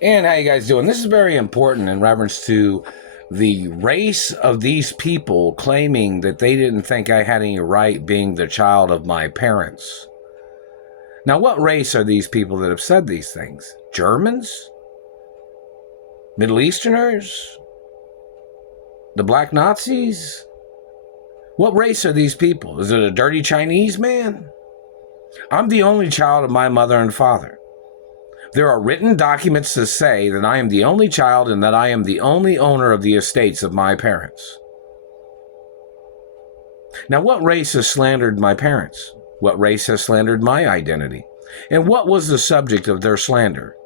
And how you guys doing? This is very important in reference to the race of these people claiming that they didn't think I had any right being the child of my parents. Now, what race are these people that have said these things? Germans? Middle Easterners? The black Nazis? What race are these people? Is it a dirty Chinese man? I'm the only child of my mother and father. There are written documents to say that I am the only child and that I am the only owner of the estates of my parents. Now, what race has slandered my parents? What race has slandered my identity? And what was the subject of their slander?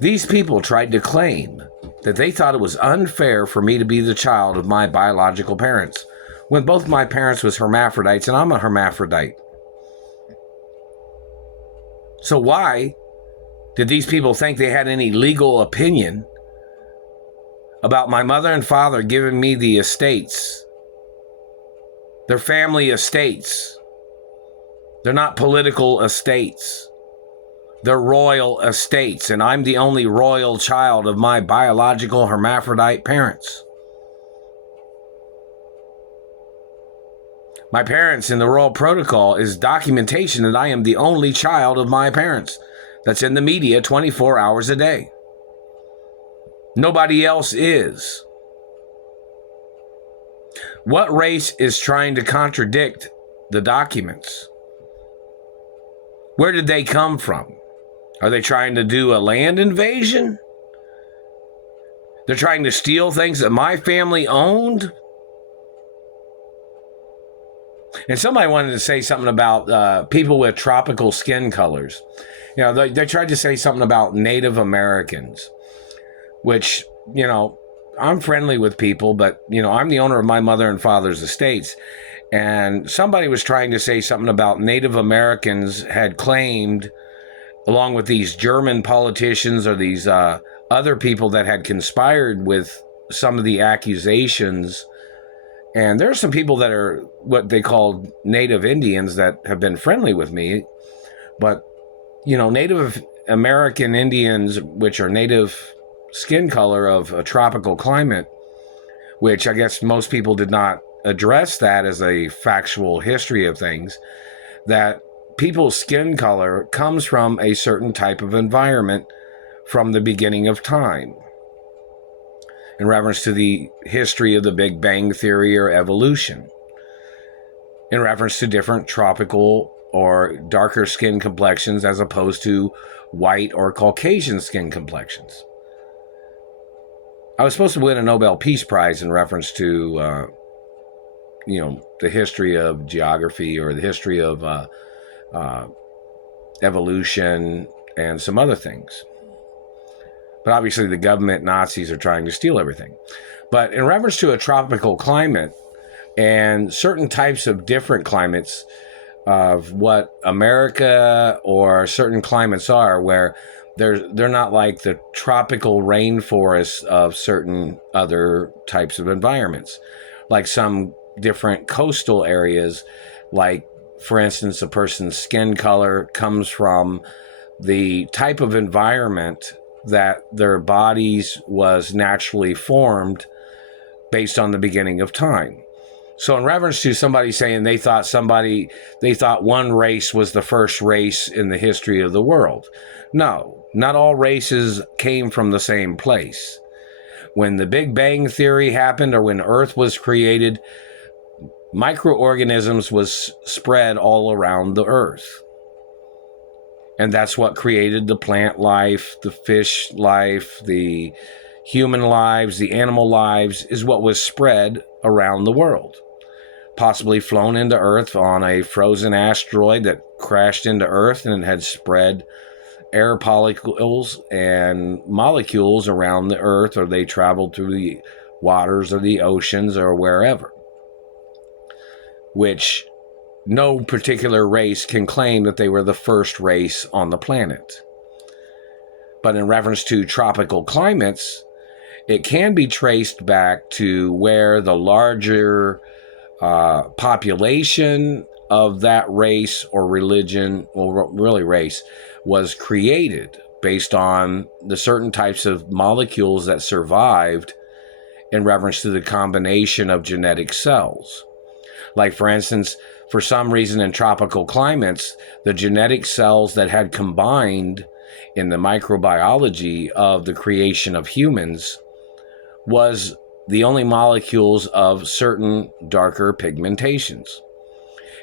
These people tried to claim that they thought it was unfair for me to be the child of my biological parents, when both my parents was hermaphrodites and I'm a hermaphrodite. So why did these people think they had any legal opinion about my mother and father giving me the estates, their family estates? They're not political estates. They're royal estates, and I'm the only royal child of my biological hermaphrodite parents. My parents in the royal protocol is documentation that I am the only child of my parents. That's in the media 24 hours a day. Nobody else is. What race is trying to contradict the documents? Where did they come from? Are they trying to do a land invasion? They're trying to steal things that my family owned? And somebody wanted to say something about people with tropical skin colors. You know, they tried to say something about Native Americans, which, you know, I'm friendly with people, but, you know, I'm the owner of my mother and father's estates. And somebody was trying to say something about Native Americans had claimed, along with these German politicians or these other people that had conspired with some of the accusations. And there are some people that are what they call Native Indians that have been friendly with me. But, you know, Native American Indians, which are native skin color of a tropical climate, which I guess most people did not address that as a factual history of things, that people's skin color comes from a certain type of environment from the beginning of time, in reference to the history of the Big Bang Theory or evolution, in reference to different tropical or darker skin complexions as opposed to white or Caucasian skin complexions. I was supposed to win a Nobel Peace Prize in reference to, you know, the history of geography or the history of evolution and some other things. But obviously the government Nazis are trying to steal everything. But in reference to a tropical climate and certain types of different climates of what America or certain climates are, where they're not like the tropical rainforests of certain other types of environments, like some different coastal areas, like, for instance, a person's skin color comes from the type of environment that their bodies was naturally formed based on the beginning of time. So in reference to somebody saying they thought one race was the first race in the history of the world. No, not all races came from the same place. When the Big Bang Theory happened, or when Earth was created, microorganisms was spread all around the Earth. And that's what created the plant life, the fish life, the human lives, the animal lives, is what was spread around the world. Possibly flown into Earth on a frozen asteroid that crashed into Earth and had spread air particles and molecules around the Earth, or they traveled through the waters or the oceans or wherever. Which no particular race can claim that they were the first race on the planet. But in reference to tropical climates, it can be traced back to where the larger population of that race or religion, well, really race, was created based on the certain types of molecules that survived in reference to the combination of genetic cells. Like, for instance, for some reason in tropical climates, the genetic cells that had combined in the microbiology of the creation of humans was the only molecules of certain darker pigmentations.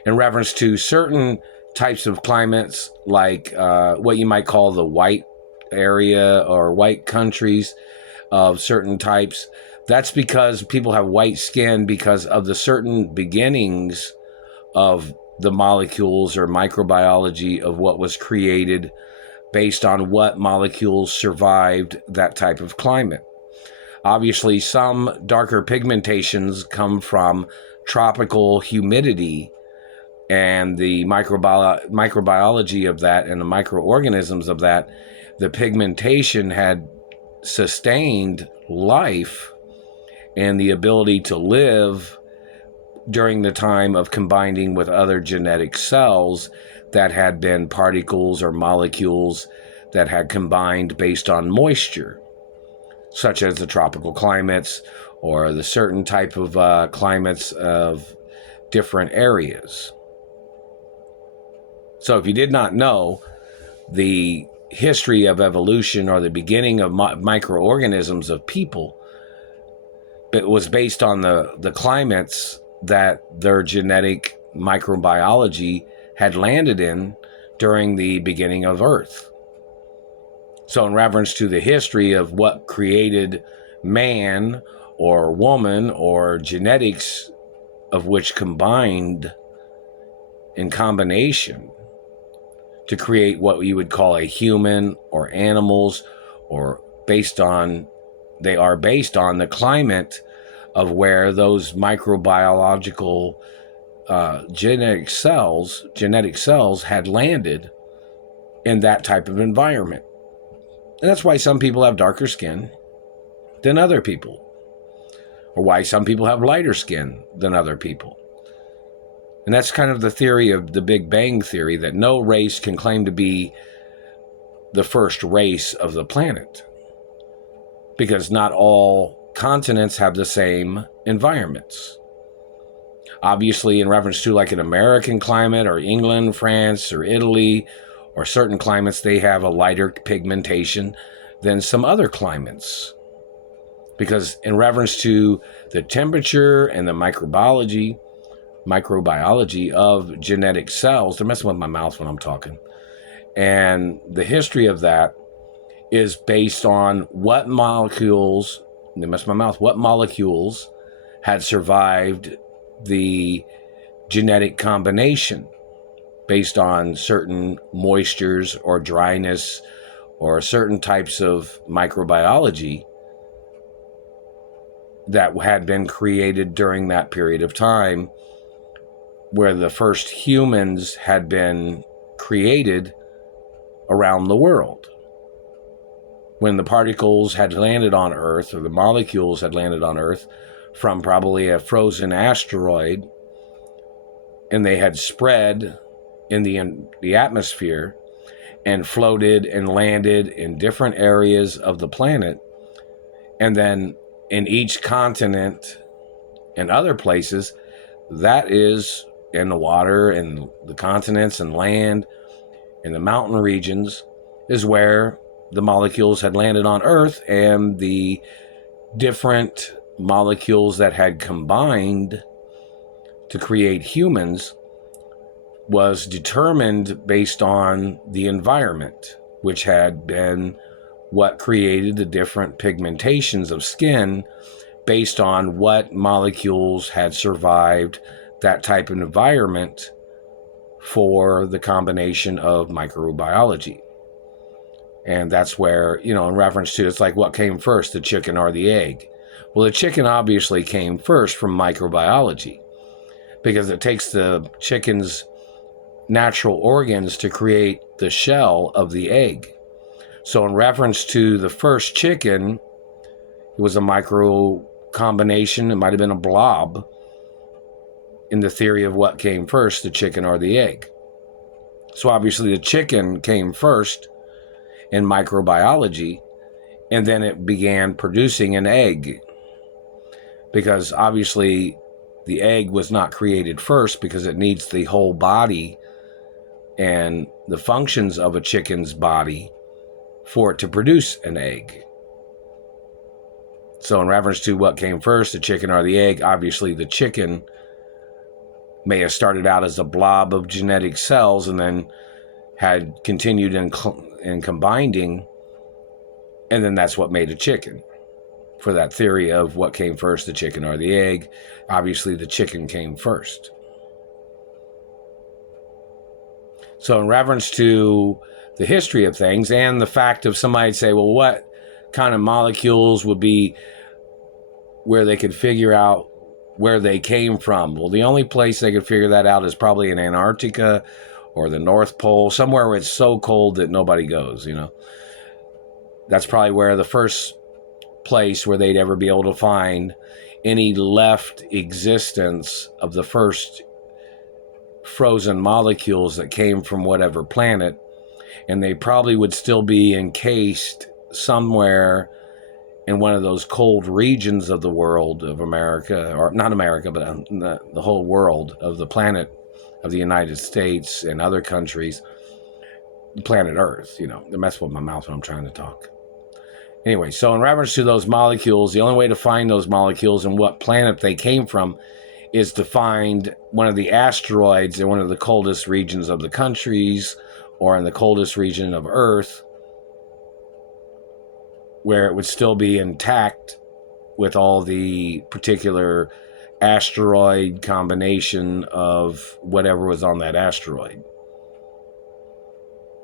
In reference to certain types of climates, like what you might call the white area or white countries of certain types, that's because people have white skin because of the certain beginnings of the molecules or microbiology of what was created based on what molecules survived that type of climate. Obviously, some darker pigmentations come from tropical humidity and the microbiology of that and the microorganisms of that. The pigmentation had sustained life and the ability to live during the time of combining with other genetic cells that had been particles or molecules that had combined based on moisture, such as the tropical climates or the certain type of climates of different areas. So if you did not know, the history of evolution or the beginning of microorganisms of people, it was based on the climates that their genetic microbiology had landed in during the beginning of Earth. So in reference to the history of what created man or woman or genetics of which combined in combination to create what you would call a human or animals, or they are based on the climate of where those microbiological genetic cells had landed in that type of environment. And that's why some people have darker skin than other people, or why some people have lighter skin than other people. And that's kind of the theory of the Big Bang Theory, that no race can claim to be the first race of the planet, because not all continents have the same environments. Obviously, in reference to like an American climate or England, France, or Italy, or certain climates, they have a lighter pigmentation than some other climates. Because in reference to the temperature and the microbiology of genetic cells, they're messing with my mouth when I'm talking, and the history of that is based on what molecules had survived the genetic combination based on certain moistures or dryness or certain types of microbiology that had been created during that period of time, where the first humans had been created around the world. When the particles had landed on Earth, or the molecules had landed on Earth from probably a frozen asteroid, and they had spread in the atmosphere and floated and landed in different areas of the planet, and then in each continent and other places, that is in the water and the continents and land in the mountain regions, is where the molecules had landed on Earth, and the different molecules that had combined to create humans was determined based on the environment, which had been what created the different pigmentations of skin based on what molecules had survived that type of environment for the combination of microbiology. And that's where, in reference to, it's like what came first, the chicken or the egg? Well, the chicken obviously came first from microbiology, because it takes the chicken's natural organs to create the shell of the egg. So in reference to the first chicken, it was a micro combination. It might have been a blob in the theory of what came first, the chicken or the egg. So obviously the chicken came first in microbiology, and then it began producing an egg. Because obviously the egg was not created first, because it needs the whole body and the functions of a chicken's body for it to produce an egg. So in reference to what came first, the chicken or the egg, obviously the chicken may have started out as a blob of genetic cells and then had continued in combining, and then that's what made a chicken. For that theory of what came first, the chicken or the egg, obviously the chicken came first. So in reference to the history of things and the fact of somebody say, well, what kind of molecules would be where they could figure out where they came from? Well, the only place they could figure that out is probably in Antarctica or the North Pole, somewhere where it's so cold that nobody goes, That's probably where the first place where they'd ever be able to find any left existence of the first frozen molecules that came from whatever planet, and they probably would still be encased somewhere in one of those cold regions of the world of America, or not America, but the whole world of the planet of the United States and other countries, planet Earth. They're messing with my mouth when I'm trying to talk. Anyway, so in reference to those molecules, the only way to find those molecules and what planet they came from is to find one of the asteroids in one of the coldest regions of the countries or in the coldest region of Earth, where it would still be intact with all the particular asteroid combination of whatever was on that asteroid.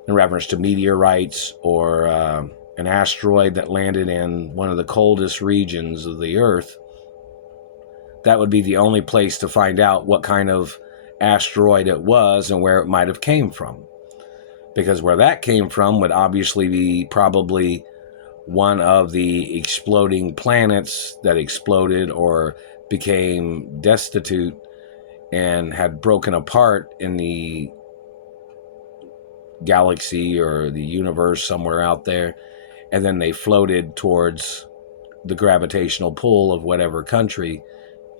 In reference to meteorites or an asteroid that landed in one of the coldest regions of the Earth, that would be the only place to find out what kind of asteroid it was and where it might have came from. Because where that came from would obviously be probably one of the exploding planets that exploded or became destitute and had broken apart in the galaxy or the universe somewhere out there, and then they floated towards the gravitational pull of whatever country,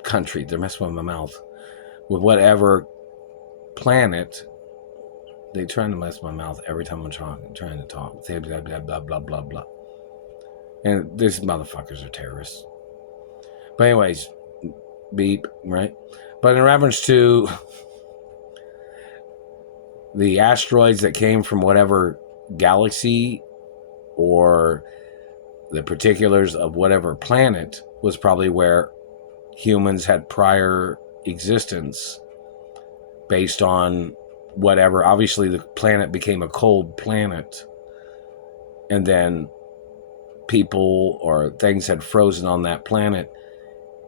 they're messing with my mouth, with whatever planet. They're trying to mess with my mouth every time I'm trying to talk. Blah, blah, blah, blah, blah, blah, blah. And these motherfuckers are terrorists. But anyways, beep, right? But in reference to the asteroids that came from whatever galaxy or the particulars of whatever planet was probably where humans had prior existence based on whatever. Obviously, the planet became a cold planet, and then people or things had frozen on that planet,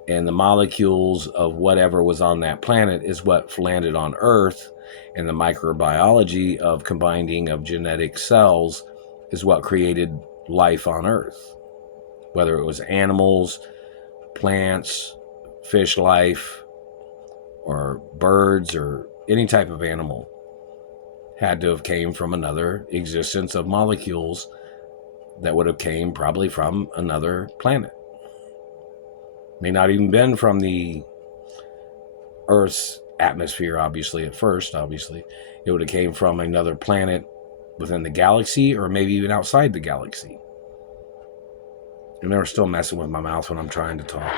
and the molecules of whatever was on that planet is what landed on Earth, and the microbiology of combining of genetic cells is what created life on Earth. Whether it was animals, plants, fish life, or birds, or any type of animal, had to have came from another existence of molecules that would have came probably from another planet. May not even been from the Earth's atmosphere, obviously, at first, obviously. It would have came from another planet within the galaxy, or maybe even outside the galaxy. And they're still messing with my mouth when I'm trying to talk.